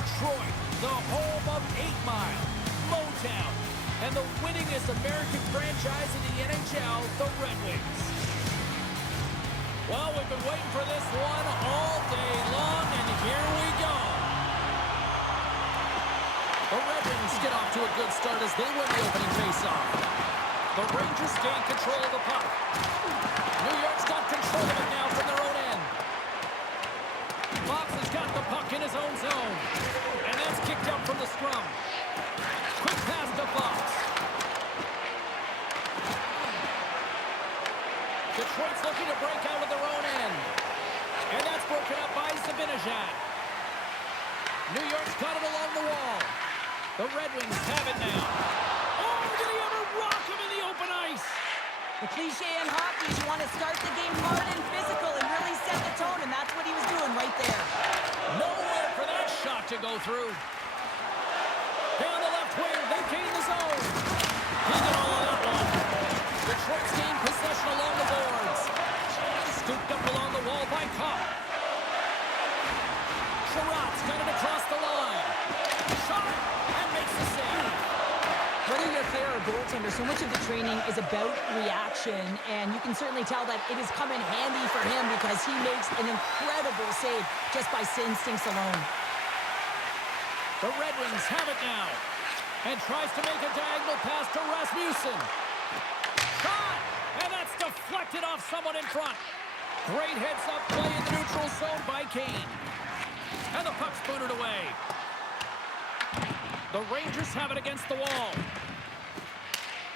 Detroit, the home of 8 Mile, Motown, and the winningest American franchise in the NHL, the Red Wings. Well, we've been waiting for this one all day long, and here we go. The Red Wings get off to a good start as they win the opening faceoff. The Rangers gain control of the puck. New York's got control of it now from their own end. Fox has got the puck in his own zone. And that's kicked out from the scrum. Quick pass to Fox. Detroit's looking to break out of their own end. And that's broken up by Zibanejad. New York's got it along the wall. The Red Wings have it now. Oh, did he ever rock him in the open ice? The cliche in hockey is you want to start the game hard and physical and really set the tone, and that's what he was doing right there. Nowhere for that shot to go through. Down the left wing, they gain the zone. He did all of that one. Detroit's gained possession along the boards. Scooped up along the wall by Kopp. Sherratt's got it across the line. Shot and makes the save. Whether you're a player or goaltender, so much of the training is about reaction, and you can certainly tell that it has come in handy for him because he makes an incredible save just by instincts alone. The Red Wings have it now and tries to make a diagonal pass to Rasmussen. Shot! And that's deflected off someone in front. Great heads-up play in the neutral zone by Kane. And the puck's booted away. The Rangers have it against the wall.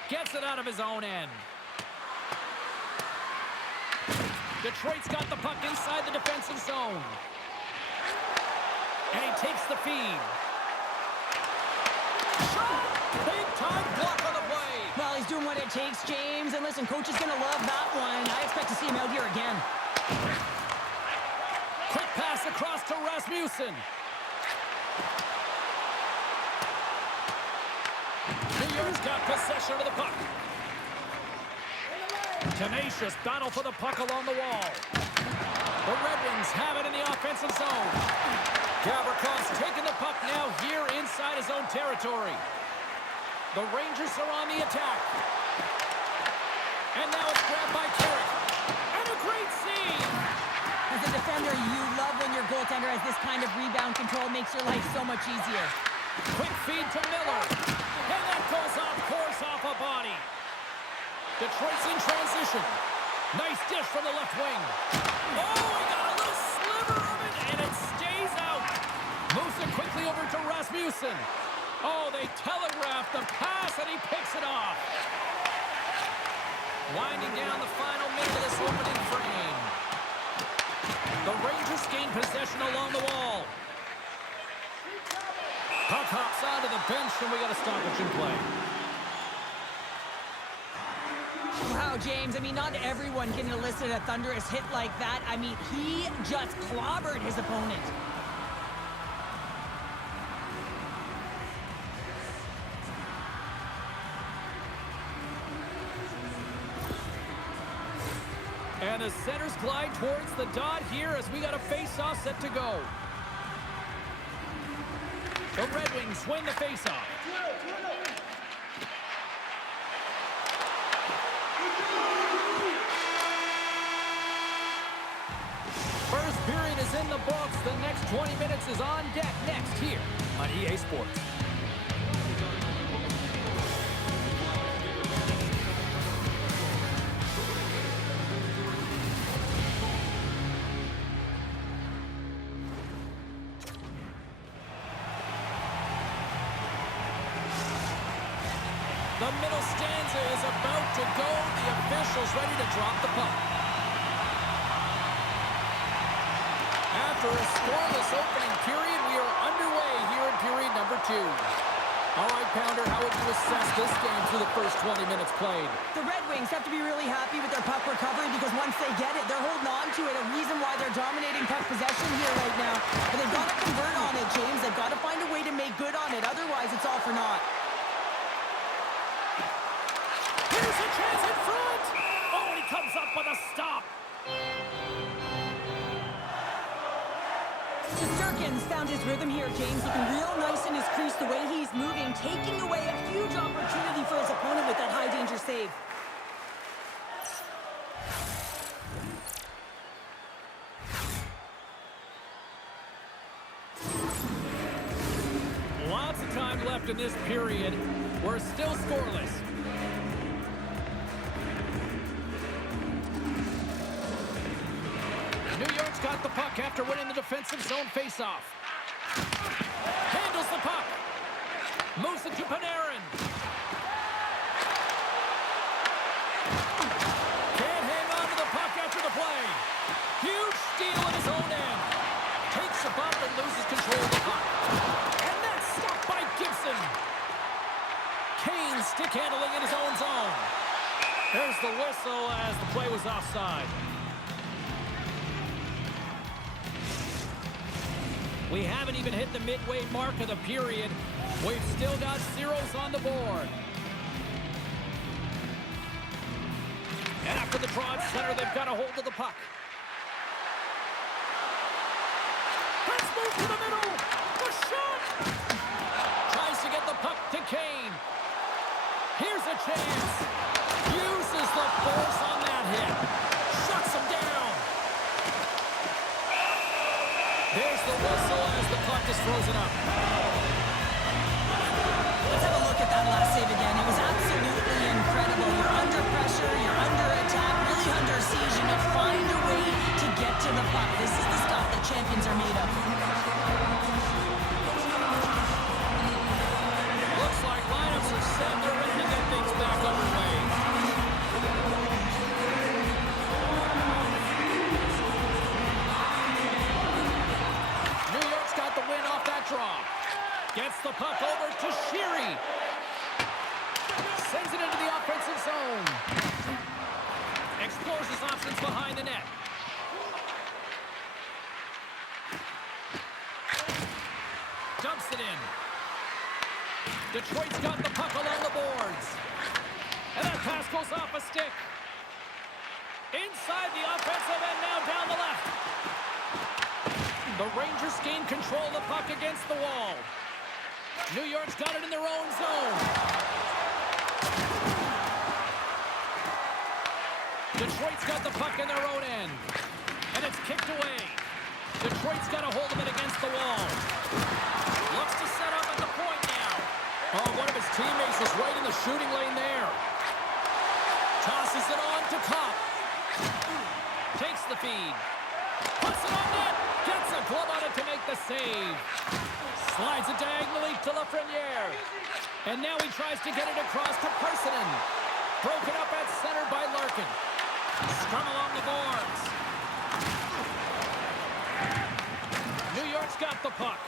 Gets it out of his own end. Detroit's got the puck inside the defensive zone. And he takes the feed. Shot! Big time block on the play. Well, he's doing what it takes, James. And listen, coach is going to love that one. I expect to see him out here again. Quick pass across to Rasmussen. New York's got possession of the puck. Tenacious battle for the puck along the wall. The Red Wings have it in the offensive zone. Gavrikov's taking the puck now here inside his own territory. The Rangers are on the attack. And now it's grabbed by Carrick. And a great save. As a defender, you love when your goaltender has this kind of rebound control. Makes your life so much easier. Quick feed to Miller. And that goes off course off a body. Detroit's in transition. Nice dish from the left wing. Oh, he got a little sliver of it, and it stays out. Moves it quickly over to Rasmussen. Oh, they telegraphed the pass, and he picks it off. Winding down the final minute of this opening frame. The Rangers gain possession along the wall. Puck hops onto the bench, and we got a stoppage in play. Wow, James, I mean, not everyone can elicit a thunderous hit like that. I mean, he just clobbered his opponent. And the centers glide towards the dot here as we got a face-off set to go. The Red Wings win the face-off. First period is in the books. The next 20 minutes is on deck next here on EA Sports. The middle stanza is about to go. The official's ready to drop the puck. After a scoreless opening period, we are underway here in period number 2. All right, Pounder, how would you assess this game through the first 20 minutes played? The Red Wings have to be really happy with their puck recovery because once they get it, they're holding on to it. A reason why they're dominating puck possession here right now. But they've got to convert on it, James. They've got to find a way to make good on it. Otherwise, it's all for naught. Here's a chance in front. Oh, and he comes up with a stop. Shesterkin's found found his rhythm here, James. Looking real nice in his crease, the way he's moving, taking away a huge opportunity for his opponent with that high-danger save. Lots of time left in this period. We're still scoreless. New York's got the puck after winning the defensive zone faceoff. Handles the puck. Moves it to Panarin. Can't hang on to the puck after the play. Huge steal at his own end. Takes a bump and loses control of the puck. And that's stopped by Gibson. Kane stick handling in his own zone. There's the whistle as the play was offside. We haven't even hit the midway mark of the period. We've still got zeros on the board. And after the draw at center, they've got a hold of the puck. Let's move to the middle. The shot. Tries to get the puck to Kane. Here's a chance. Uses the force on that hit. Shuts him down. There's the whistle as the clock is frozen up. Let's have a look at that last save again. It was absolutely incredible. You're under pressure, you're under attack, really under siege, and you find a way to get to the puck. This is the stuff that champions are made of. Looks like lineups are set. They're ready to get things back underway. New York's got the win off that draw. Gets the puck over to Sheary. Sends it into the offensive zone. Explores his options behind the net. Dumps it in. Detroit's got the puck along the boards. And that pass goes off a stick. Inside the offensive end, now down the left. The Rangers gain control of the puck against the wall. New York's got it in their own zone. Detroit's got the puck in their own end. And it's kicked away. Detroit's got a hold of it against the wall. Looks to set up at the point now. Oh, one of his teammates was right in the shooting lane there. Tosses it on to Kopp. Takes the feed. Puts it on net. Gets a glove on it to make the save. Slides it diagonally to Lafreniere. And now he tries to get it across to Parsonen. Broken up at center by Larkin. Scrum along the boards. New York's got the puck.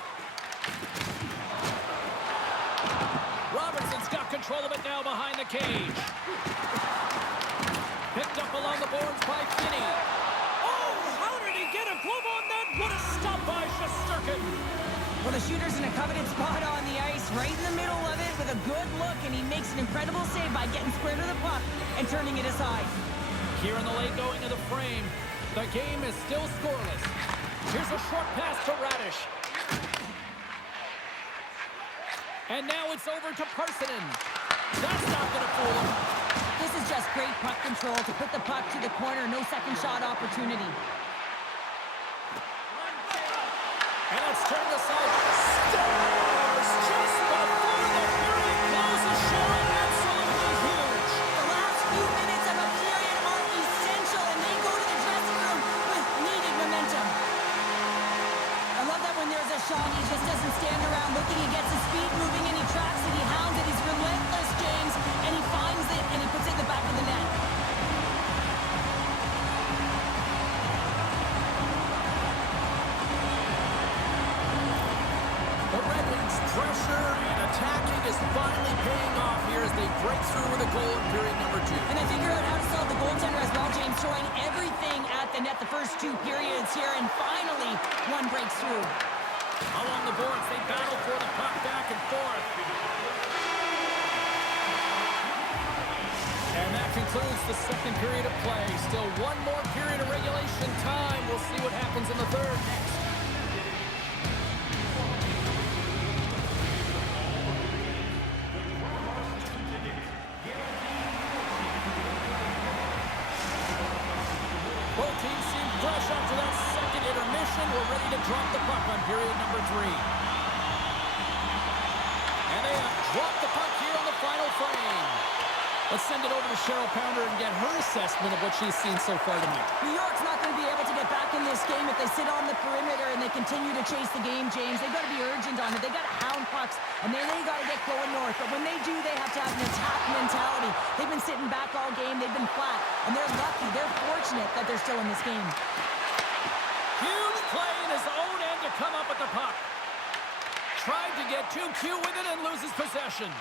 Robertson's got control of it now behind the cage. Picked up along the boards by Finney. Oh, how did he get a glove on that? What a stop by Shesterkin. Well, the shooter's in a coveted spot on the ice, right in the middle of it with a good look, and he makes an incredible save by getting square to the puck and turning it aside. Here in the late going of the frame, the game is still scoreless. Here's a short pass to Radish. And now it's over to Parsonen. That's not going to fool him. This is just great puck control to put the puck to the corner, no second shot opportunity. And let's turn this out. Stars just before the period closes, showing absolutely huge. The last few minutes of a period are essential, and they go to the dressing room with needed momentum. I love that when there's a shot, he just doesn't stand around looking. He gets his feet moving, and he tracks it. He hounds it. He's relentless, James, and he finds it, and he puts it in the back of the net. Pressure and attacking is finally paying off here as they break through with a goal in period number 2. And they figure out how to solve the goaltender as well, James, throwing everything at the net the first 2 periods here, and finally one breaks through. Along the boards, they battle for the puck back and forth. And that concludes the second period of play. Still one more period of regulation time. We'll see what happens in the third next. Fresh after that second intermission, we're ready to drop the puck on period number 3. And they have dropped the puck here on the final frame. Let's send it over to Cheryl Pounder and get her assessment of what she's seen so far tonight. New York's not going to be able to get back in this game if they sit on the perimeter and they continue to chase the game, James. They've got to be urgent on it. They've got to hound pucks, and then they got to get going north. But when they do, they have to have an attack mentality. They've been sitting back all game. They've been flat, and they're lucky. They're fortunate that they're still in this game. Huge play in his own end to come up with the puck. Tried to get too cute with it and loses possession.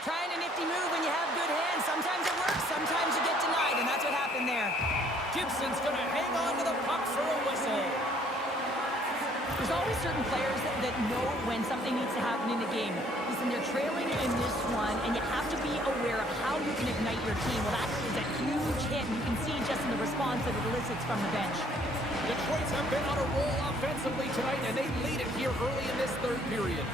Trying a nifty move when you have good hands. Sometimes it works, sometimes you get denied, and that's what happened there. Gibson's going to hang on to the puck for a whistle. There's always certain players that know when something needs to happen in a game. Listen, they're trailing in this one, and you have to be aware of how you can ignite your team. Well, that is a huge hit, and you can see just in the response that it elicits from the bench. Detroit's have been on a roll offensively tonight, and they lead it here early in this third period.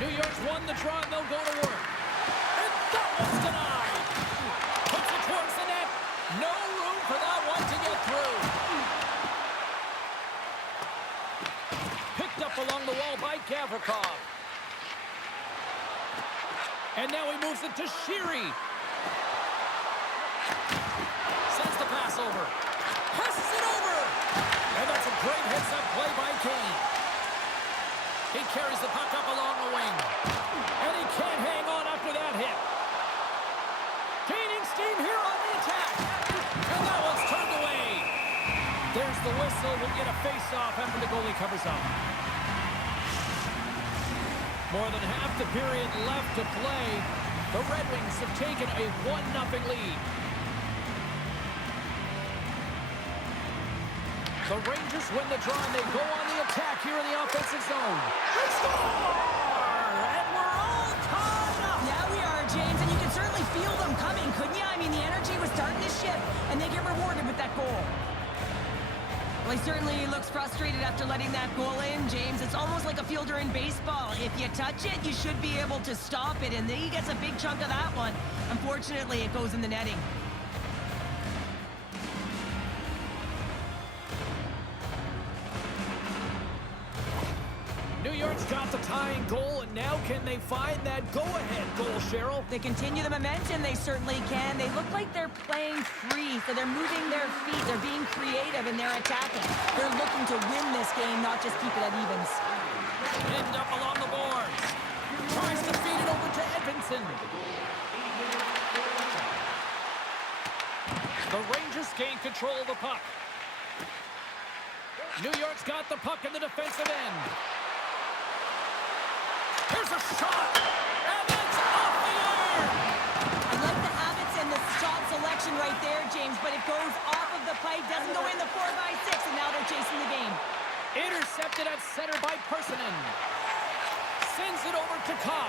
New York's won the draw, and they'll go to work. And that one's denied. Puts it towards the net. No room for that one to get through. Picked up along the wall by Gavrikov. And now he moves it to Sheary. Sends the pass over. Passes it over. And that's a great heads-up play by Kane. He carries the puck up along the wing. And he can't hang on after that hit. Gaining steam here on the attack. And that one's turned away. There's the whistle. We'll get a face-off after the goalie covers up. More than half the period left to play. The Red Wings have taken a 1-0 lead. The Rangers win the draw, and they go on the attack here in the offensive zone. They score! And we're all tied up! Yeah, we are, James, and you can certainly feel them coming, couldn't you? I mean, the energy was starting to shift, and they get rewarded with that goal. Well, he certainly looks frustrated after letting that goal in, James. It's almost like a fielder in baseball. If you touch it, you should be able to stop it, and he gets a big chunk of that one. Unfortunately, it goes in the netting. New York's got the tying goal, and now can they find that go-ahead goal, Cheryl? They continue the momentum, they certainly can. They look like they're playing free, so they're moving their feet, they're being creative, and they're attacking. They're looking to win this game, not just keep it at evens. Pinned up along the boards. Tries to feed it over to Edvinsson. The Rangers gain control of the puck. New York's got the puck in the defensive end. Here's a shot, and it's off the air! I like the habits and the shot selection right there, James, but it goes off of the pipe, doesn't go in the 4x6, and now they're chasing the game. Intercepted at center by Persinen. Sends it over to Cobb.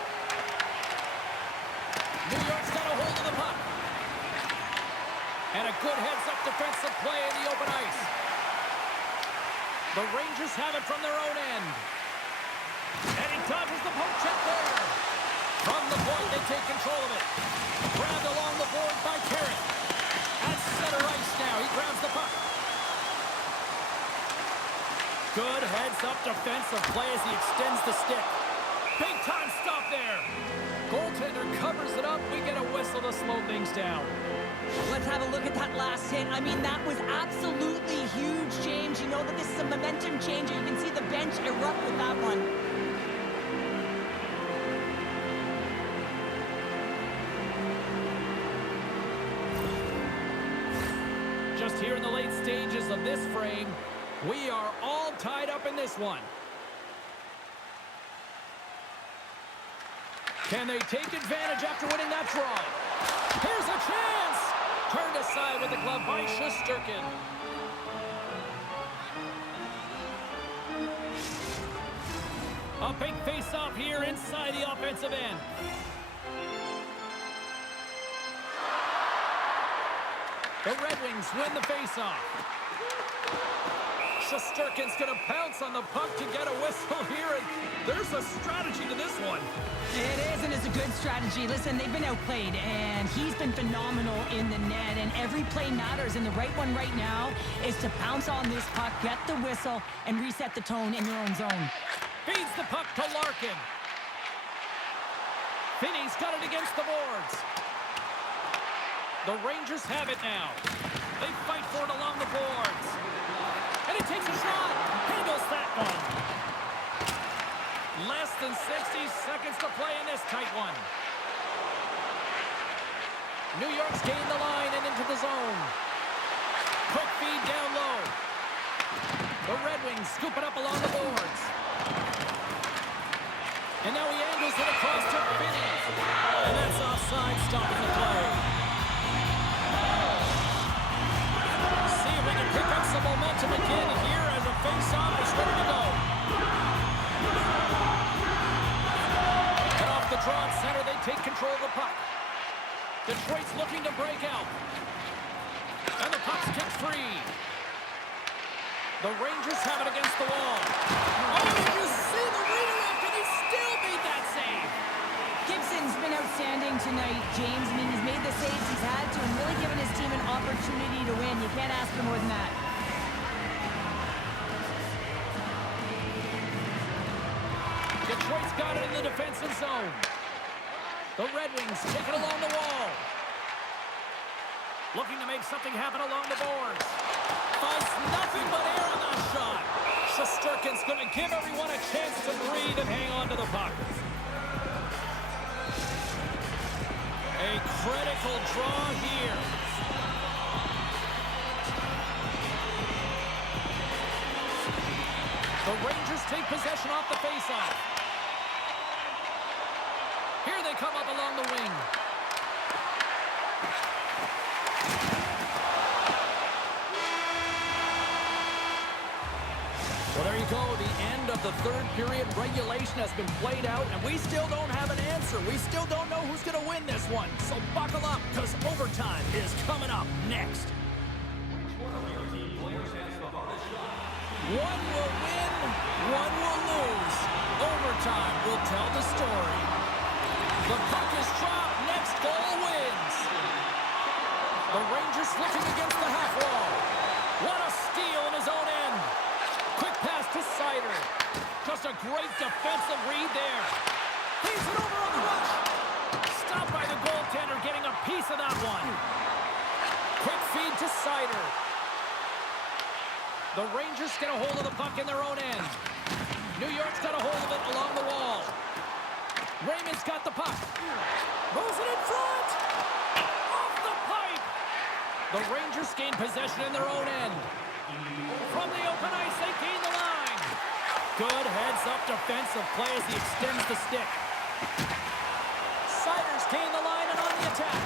New York's got a hold of the puck. And a good heads-up defensive play in the open ice. The Rangers have it from their own end. And he dodges the poke check there. From the point, they take control of it. Grabbed along the board by Carrot. At center ice now, he grabs the puck. Good heads-up defensive play as he extends the stick. Big time stop there. Goaltender covers it up. We get a whistle to slow things down. Let's have a look at that last hit. I mean, that was absolutely huge, James. You know that this is a momentum changer. You can see the bench erupt with that one. Just here in the late stages of this frame, we are all tied up in this one. Can they take advantage after winning that draw? Here's a chance! Turned aside with the glove by Shesterkin. A big face-off here inside the offensive end. The Red Wings win the face-off. Shesterkin's going to bounce on the puck to get a whistle here, and There's a strategy to this one. It is, and it's a good strategy. Listen, they've been outplayed, and he's been phenomenal in the net, and every play matters, and the right one right now is to pounce on this puck, get the whistle, and reset the tone in your own zone. Feeds the puck to Larkin. Finney's got it against the boards. The Rangers have it now. They fight for it along the boards. And he takes a shot. Handles that one. Less than 60 seconds to play in this tight one. New York's gained the line and into the zone. Quick feed down low. The Red Wings scoop it up along the boards. And now he angles it across to Finney. And that's offside, stopping the play. See if we can pick up some momentum again here as a face-off is ready to go. And off the draw at center, they take control of the puck. Detroit's looking to break out. And the puck's kicked free. The Rangers have it against the wall. Oh, did you see the redirect? And he still made that save. Gibson's been outstanding tonight, James. I mean, he's made the saves he's had to and really given his team an opportunity to win. You can't ask for more than that. Detroit's got it in the defensive zone. The Red Wings take it along the wall. Looking to make something happen along the boards. Finds nothing but air on that shot. Shesterkin's going to give everyone a chance to breathe and hang on to the puck. A critical draw here. The Rangers take possession off the faceoff. Here they come up along the wing. Well, there you go. The end of the third period. Regulation has been played out, and we still don't have an answer. We still don't know who's going to win this one. So buckle up, because overtime is coming up next. One will win, one will lose. Overtime will tell the story. The puck is dropped. Next goal wins. The Rangers looking against the half wall. What a steal in his own end. Quick pass to Sider. Just a great defensive read there. He's it over on the rush. Stopped by the goaltender, getting a piece of that one. Quick feed to Sider. The Rangers get a hold of the puck in their own end. New York's got a hold of it along the wall. Raymond's got the puck. Rolls it in front. Off the pipe. The Rangers gain possession in their own end. From the open ice, they gain the line. Good heads-up defensive play as he extends the stick. Sider's gain the line and on the attack.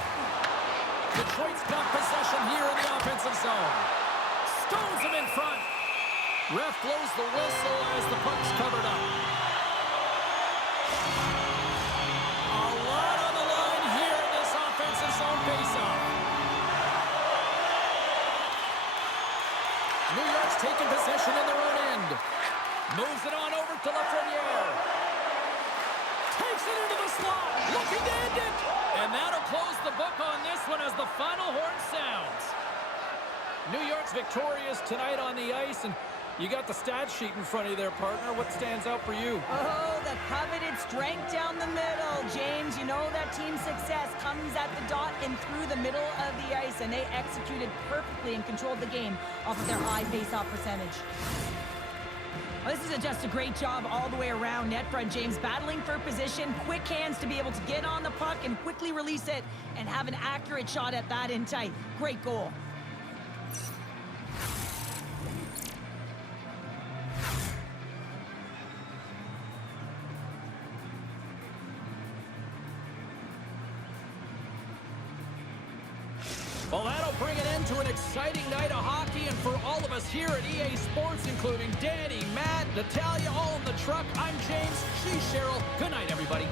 Detroit's got possession here in the offensive zone. Stones him in front. Ref blows the whistle as the puck's covered up. A lot on the line here in this offensive zone faceoff. New York's taking possession in their own end. Moves it on over to Lafreniere. Takes it into the slot. Looking to end it. And that'll close the book on this one as the final horn sounds. New York's victorious tonight on the ice, and you got the stat sheet in front of you there, partner. What stands out for you? Oh, the coveted strength down the middle, James. You know that team success comes at the dot and through the middle of the ice, and they executed perfectly and controlled the game off of their high face-off percentage. Well, this is just a great job all the way around net front, James. Battling for position, quick hands to be able to get on the puck and quickly release it and have an accurate shot at that in tight. Great goal. Well, that'll bring an end to an exciting night of hockey, and for all of us here at EA Sports, including Danny, Matt, Natalia, all in the truck, I'm James, she's Cheryl. Good night, everybody.